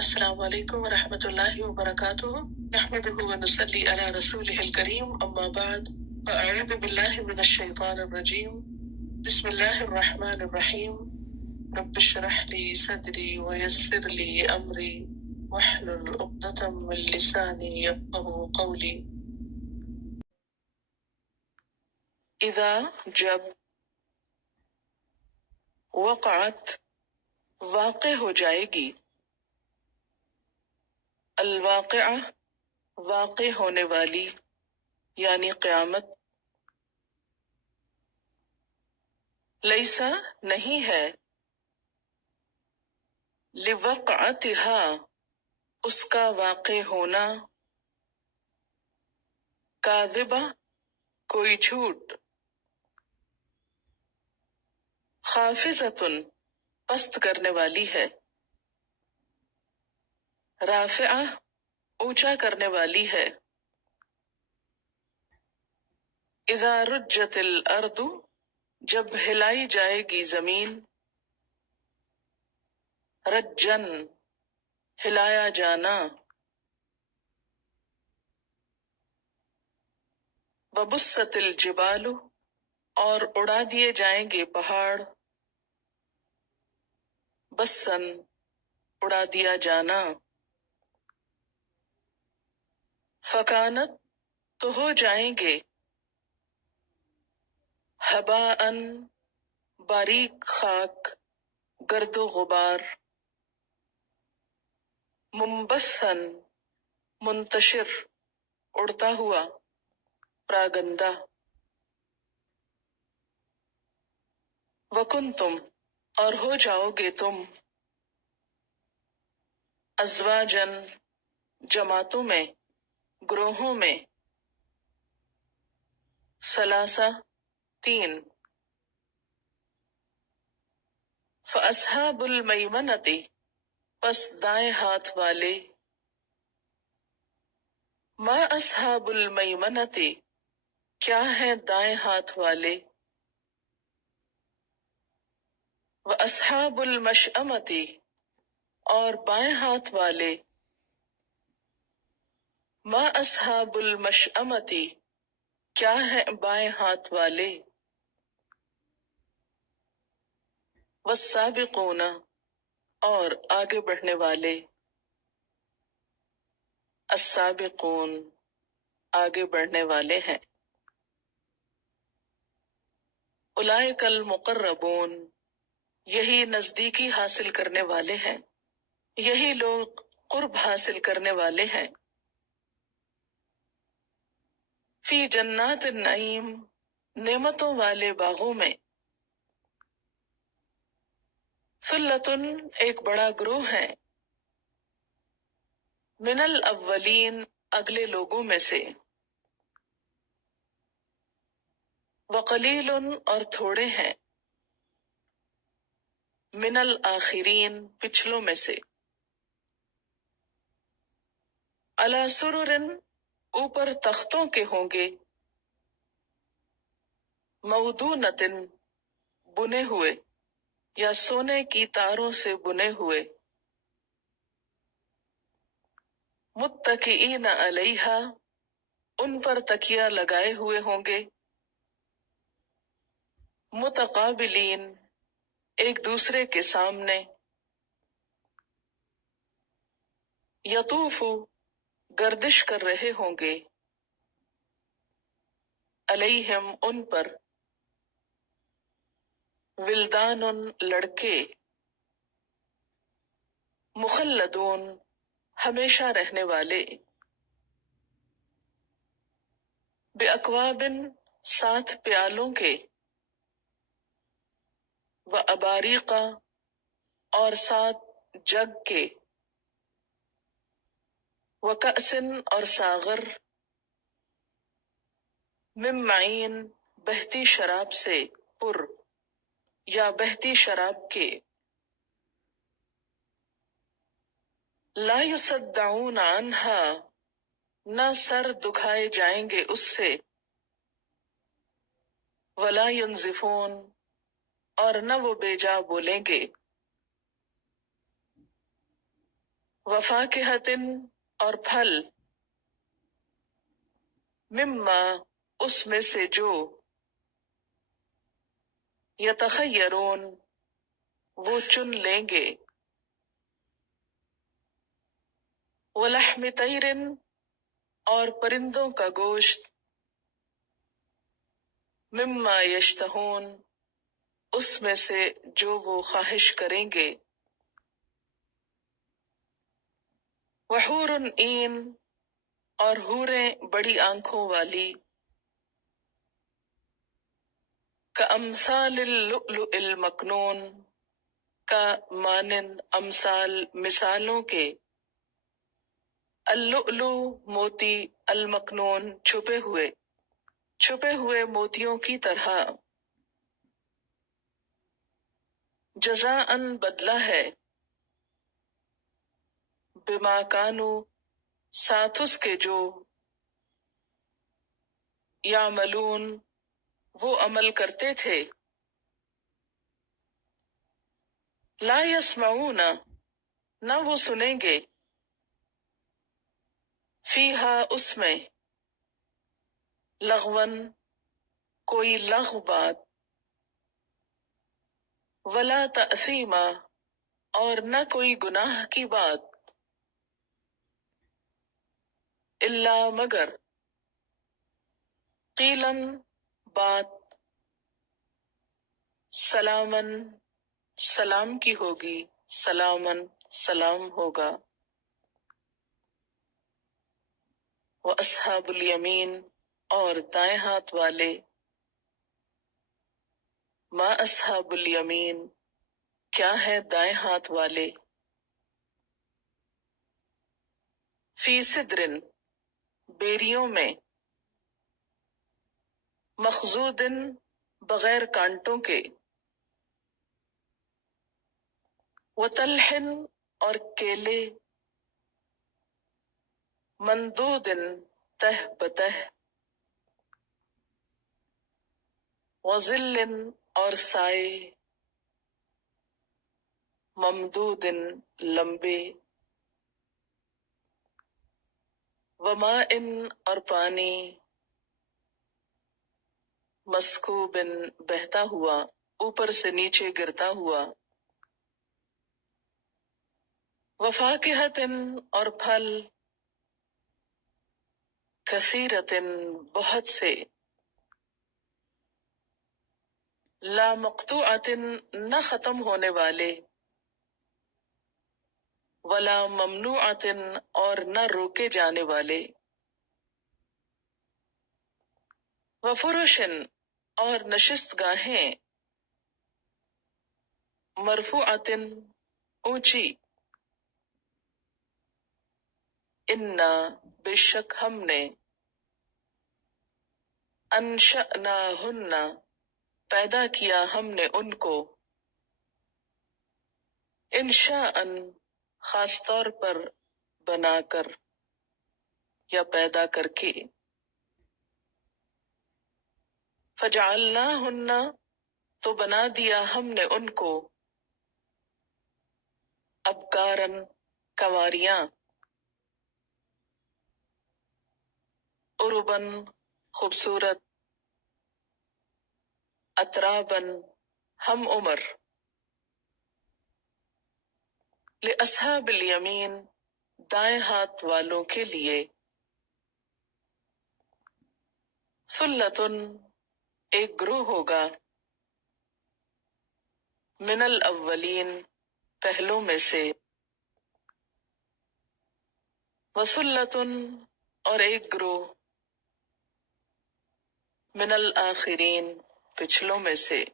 السلام علیکم ورحمۃ اللہ وبرکاتہ نحمده ونصلی علی رسوله الکریم اما بعد فاعوذ باللہ من الشیطان الرجیم بسم اللہ الرحمن الرحیم رب اشرح لي صدری ويسر لي امری واحلل عقدۃ من لسانی یفقهوا قولی۔ اذا جب وقعت واقع ہو جائے گی، الواقعہ واقع ہونے والی یعنی قیامت، لیسا نہیں ہے، لوقعتها اس کا واقع ہونا، کاذبہ کوئی جھوٹ، خافضۃ پست کرنے والی ہے، رافعہ اونچا کرنے والی ہے، اذا رجت الارض جب ہلائی جائے گی زمین، رجن ہلایا جانا، وبست الجبال اور اڑا دیے جائیں گے پہاڑ، بسن اڑا دیا جانا، فکانت تو ہو جائیں گے، ہباءن باریک خاک، گرد و غبار، منبثن منتشر اڑتا ہوا، پراگندہ، وکنتم اور ہو جاؤ گے تم، ازواجن جماعتوں میں، گروہوں میں، ثلاثہ تین، فاصحاب المیمنۃ پس دائیں ہاتھ والے، ما اصحاب المیمنۃ کیا ہیں دائیں ہاتھ والے، واصحاب المشأمۃ اور بائیں ہاتھ والے، ما اصحاب المشأمۃ کیا ہیں بائیں ہاتھ والے، والسابقون اور آگے بڑھنے والے، السابقون آگے بڑھنے والے ہیں، اولئک المقربون یہی نزدیکی حاصل کرنے والے ہیں، یہی لوگ قرب حاصل کرنے والے ہیں، فی جنات النعیم نعمتوں والے باغوں میں، ثلۃ ایک بڑا گروہ ہے، من الاولین اگلے لوگوں میں سے، وقلیل اور تھوڑے ہیں، من الآخرین پچھلوں میں سے، علی سرر اوپر تختوں کے ہوں گے، موضونۃ بنے ہوئے یا سونے کی تاروں سے بنے ہوئے، متکئین علیہا ان پر تکیہ لگائے ہوئے ہوں گے، متقابلین ایک دوسرے کے سامنے، یطوف گردش کر رہے ہوں گے، علیہم ان پر، ولدان لڑکے، مخلدون ہمیشہ رہنے والے، باکواب ساتھ پیالوں کے، واباریق اور ساتھ جگ کے، وکأس اور ساغر، من معین بہتی شراب سے، پر یا بہتی شراب کے، لا یصدعون عنہا نہ سر دکھائے جائیں گے اس سے، ولا ینزفون اور نہ وہ بے جا بولیں گے، وفاکہۃ اور پھل، مما اس میں سے جو، یتخیرون وہ چن لیں گے، ولحم طیر اور پرندوں کا گوشت، مما یشتہون اس میں سے جو وہ خواہش کریں گے، وحور عین اور حوریں بڑی آنکھوں والی، کامثال اللؤلؤ المکنون کا مانند امثال مثالوں کے، اللؤلؤ موتی، المکنون چھپے ہوئے موتیوں کی طرح، جزاءً بدلہ ہے، بما کانوا ساتھ اس کے جو، یعملون وہ عمل کرتے تھے، لا یسمعون نہ وہ سنیں گے، فیہا اس میں، لغون کوئی لغو بات، ولا تأثیما اور نہ کوئی گناہ کی بات، الا مگر، قیلاً بات، سلاماً سلام کی ہوگی، سلاماً سلام ہوگا، واصحاب الیمین اور دائیں ہاتھ والے، ما اصحاب الیمین کیا ہے دائیں ہاتھ والے، فی سدر بیریوں میں، مخضود بغیر کانٹوں کے، وطلح اور کیلے، مندود تہ بتہ، وظل اور سائے، ممدود لمبے، وماء اور پانی، مسکوب بہتا ہوا، اوپر سے نیچے گرتا ہوا، وفاکہۃ اور پھل، کثیرۃ بہت سے، لا مقطوعۃ نہ ختم ہونے والے، ولا ممنوعۃ اور نہ روکے جانے والے، وفرش اور نشست گاہیں، مرفوعۃ اونچی، انا بے شک ہم نے، انشأناہن پیدا کیا ہم نے ان کو، انشاء خاص طور پر بنا کر یا پیدا کر کے، فجعلناہن تو بنا دیا ہم نے ان کو، ابکارا کنواریاں، عربا خوبصورت، اترابا ہم عمر، لاصحاب الیمین دائیں ہاتھ والوں کے لیے، ثلۃ ایک گروہ ہوگا، من الاولین پہلوں میں سے، وثلۃ اور ایک گروہ، من الآخرین پچھلوں میں سے،